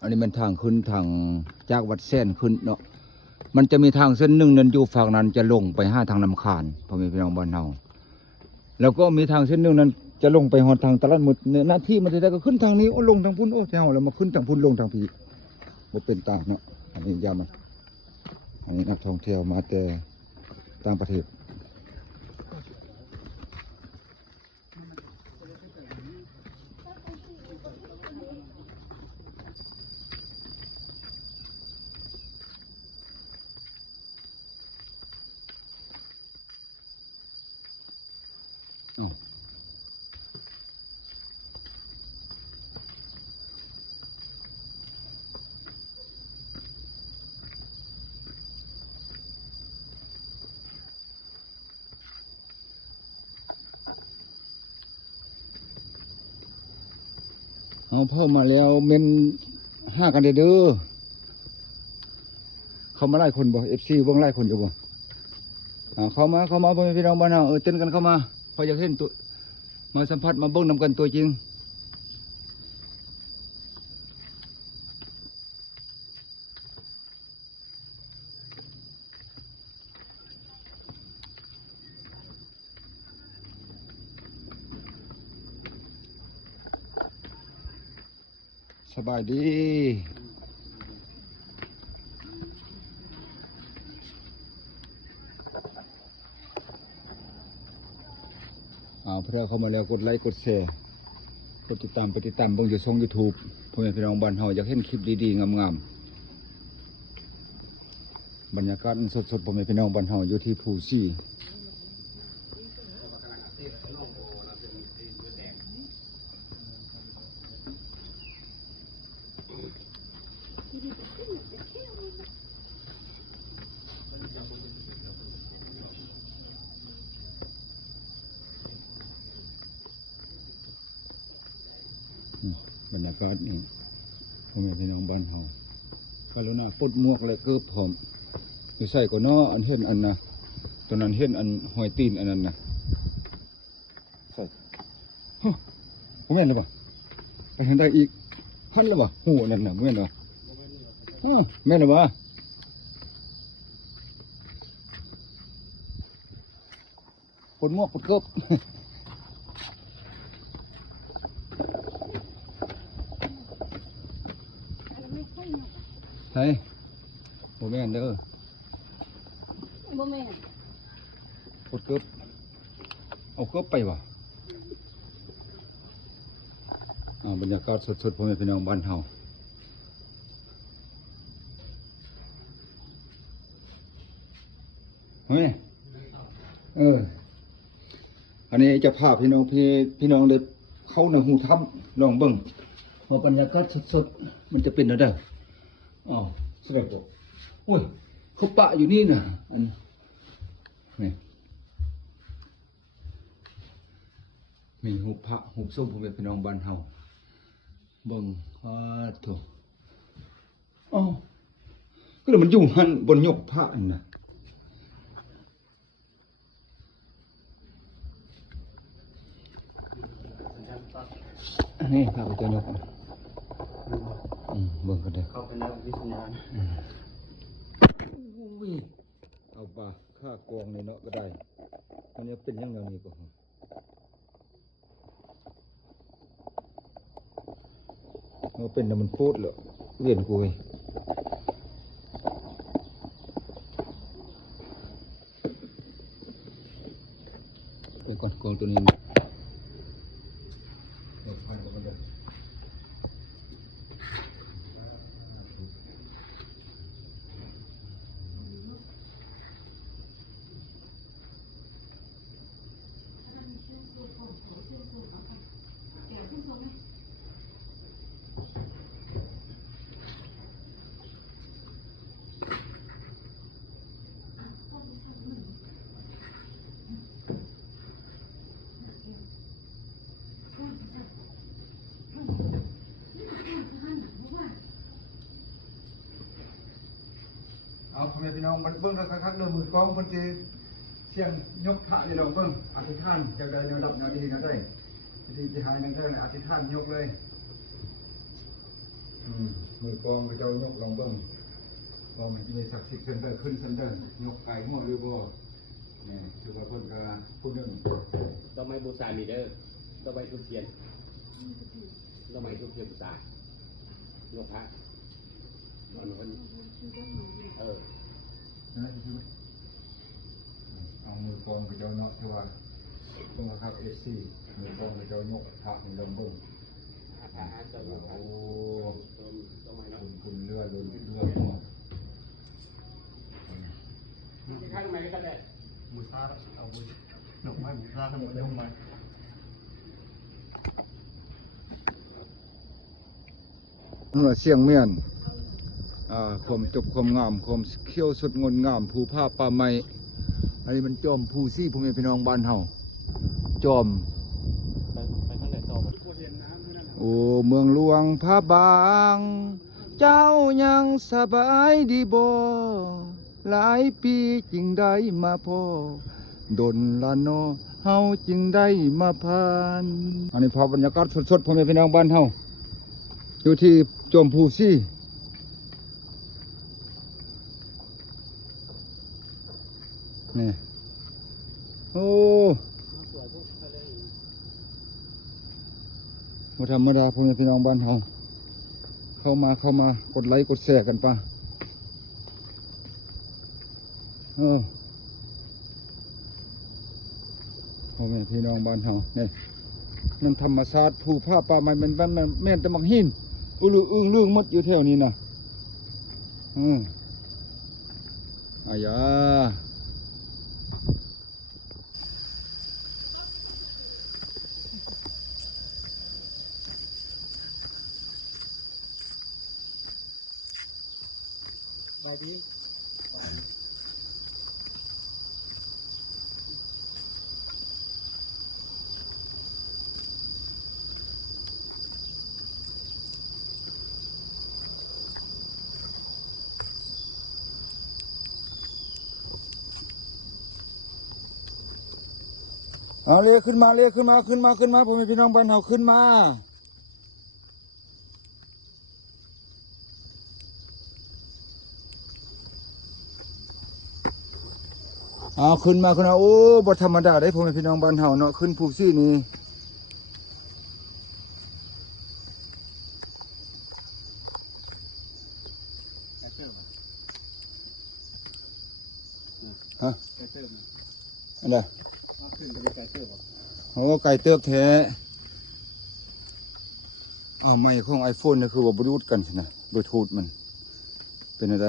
อันนี้มันทางขึ้นทางจากวัดแสนขึ้นเนาะมันจะมีทางเส้นหนึ่งนั้นอยู่ฝั่งนั้นจะลงไปห้าทางนำคานพ่อแม่พี่น้องบ้านเฮาแล้วก็มีทางเส้นหนึ่งนั้นจะลงไปหอดทางตลาดหมดเนี่ยหน้าที่มันจะได้ก็ขึ้นทางนี้โอ้ลงทางพุ่นโอ้เฮาแล้วมาขึ้นทางพุ่นลงทางพีบ่เป็นตามเนาะอันนี้ยามันอันนี้นักท่องเที่ยวมาแต่ต่างประเทศเอาพ่อมาแล้วเมนห้ากันเด้อเขามาไล่คนบ่FCเบิ่งไล่คนอยู่บ่เข้ามาพ่อแม่พี่น้องบ้านเฮาเต้นกันเข้ามาพออยากเห็นตัวมาสัมผัสมาเบิ่งนำกันตัวจริงสบายดีเพื่อเข้ามาแล้วกดไลค์กดแชร์กดติดตามไปติดตามเบิ่งอยู่ช่อง YouTube พ่อแม่พี่น้องบ้านเฮาอยากเห็นคลิปดีๆงามๆบรรยากาศสดๆพ่อแม่พี่น้องบ้านเฮาอยู่ที่ภูซี่บรรยากาศนี่พ่อแม่พี่น้องบ้านเฮากรุณาปลดหมวกและเกือบพร้อมอยู่ใส่ก็เนาะอันเห็นอันนะตอนนั้นเห็นอันหอยตีนอันนั้นนะใส่ผมแม่นเลยป่ะไปเห็นได้อีกพันเลยป่ะโหนั่นน่ะแม่นเหรอแม่นเลยป่ะปลดหมวกปลดเกือบใช่โมแม่นเด้อโมแม่นกดเกือบเอาเกือบไปวะบรรยากาศสดๆพ่อแม่พี่น้องบ้านเฮาเฮ้ยอันนี้จะพาพี่น้องเด็กเข้าในหูถ้ำลองเบิ่งพอบรรยากาศสดๆมันจะเป็นอะไรสบายตัวโอ้ยเขาปะอยู่นี่นะอันนี่มีหุบพระหุบส้มผมเป็นพี่น้องบ้านเฮาเบิ่งถูกก็เลยมันอยู่หันบนยกพระอันน่ะนี่พระไปเจอยกเบิ่งกันเด้อเข้าไปแล้ววิญญาณเอาปลาข้ากองในเนาะก็ได้มันจะเป็นยังไงนี่ก็มันเป็นแต่มันพูดเหรอเวียนกูไปก่อนกองตัวนี้พ่อแม่พี่น้องมันเบิ่งแล้วคักๆเริ่มมือกองคนจีเสียงยกพระนี่เราเบิ่งอธิษฐานจากใดแนวดับแนวดีแนวได้ที่หายแนวได้อธิษฐานยกเลย มือกองพระเจ้ายกลองเบิ้งว่ามันจะมีศักดิ์สิทธิ์เซนเตอร์ขึ้นเซนเตอร์ยกไก่หัวหรือบ่นี่คือว่าเพิ่นก็ผู้หนึ่งต้องไม่บูชามีเด้อต้องไม่ทุกเทียนต้องไม่ทุกเทียนบูชาโยกพระมันเอามือกองพระเจ้าเนาะที่ว่าเพิ่งครับเอซีมือกองพระเจ้ายกพระมันลงเบิ้งโอ้คุณเรือหัวข้างในก็ได้บูชาเอาบูหนุกไหมบูชาทั้งหมดยกไหมเมื่อเสียงเมียนความจบความงามความเขี้ยวสุดงดงามภูผ้าป่าไม้อันนี้มันจอมภูซี่พ่อแม่พี่น้องบ้านเฮาจอมไปทางไหนต่อโอ้เมืองหลวงพระบางเจ้ายังสบายดีบ่หลายปีจึงได้มาพ่อดนละนอเฮาจึงได้มาผ่านอันนี้ภาพบรรยากาศสดๆพ่อแม่พี่น้องบ้านเฮาอยู่ที่จอมภูซี่นี่โอ้บ่ธรรมดาพ่อแม่พี่น้องบ้านเฮาเข้ามากดไลค์กดแชร์กันป่ะพ่อแม่พี่น้องบ้านเฮานี่มันธรรมชาติภูผ้าป่าไม้มันแม่นแต่มักหินอุลุอึ้งเรื่องหมดอยู่แถวนี้น่ะอายาไปดิเอาเรียกขึ้นมาผมมีพี่น้องบ้านเฮาขึ้นมาเอาขึ้นมาโอ้บ่ธรรมดาได้ผมมีพี่น้องบ้านเฮาเนาะขึ้นภูซี่นี่ฮะอะไรโอ้ไก่เติบแท้ไม่ของ iPhone นี่คือว่าบลูทูธกันสินะบลูทูธมันเป็นอะไร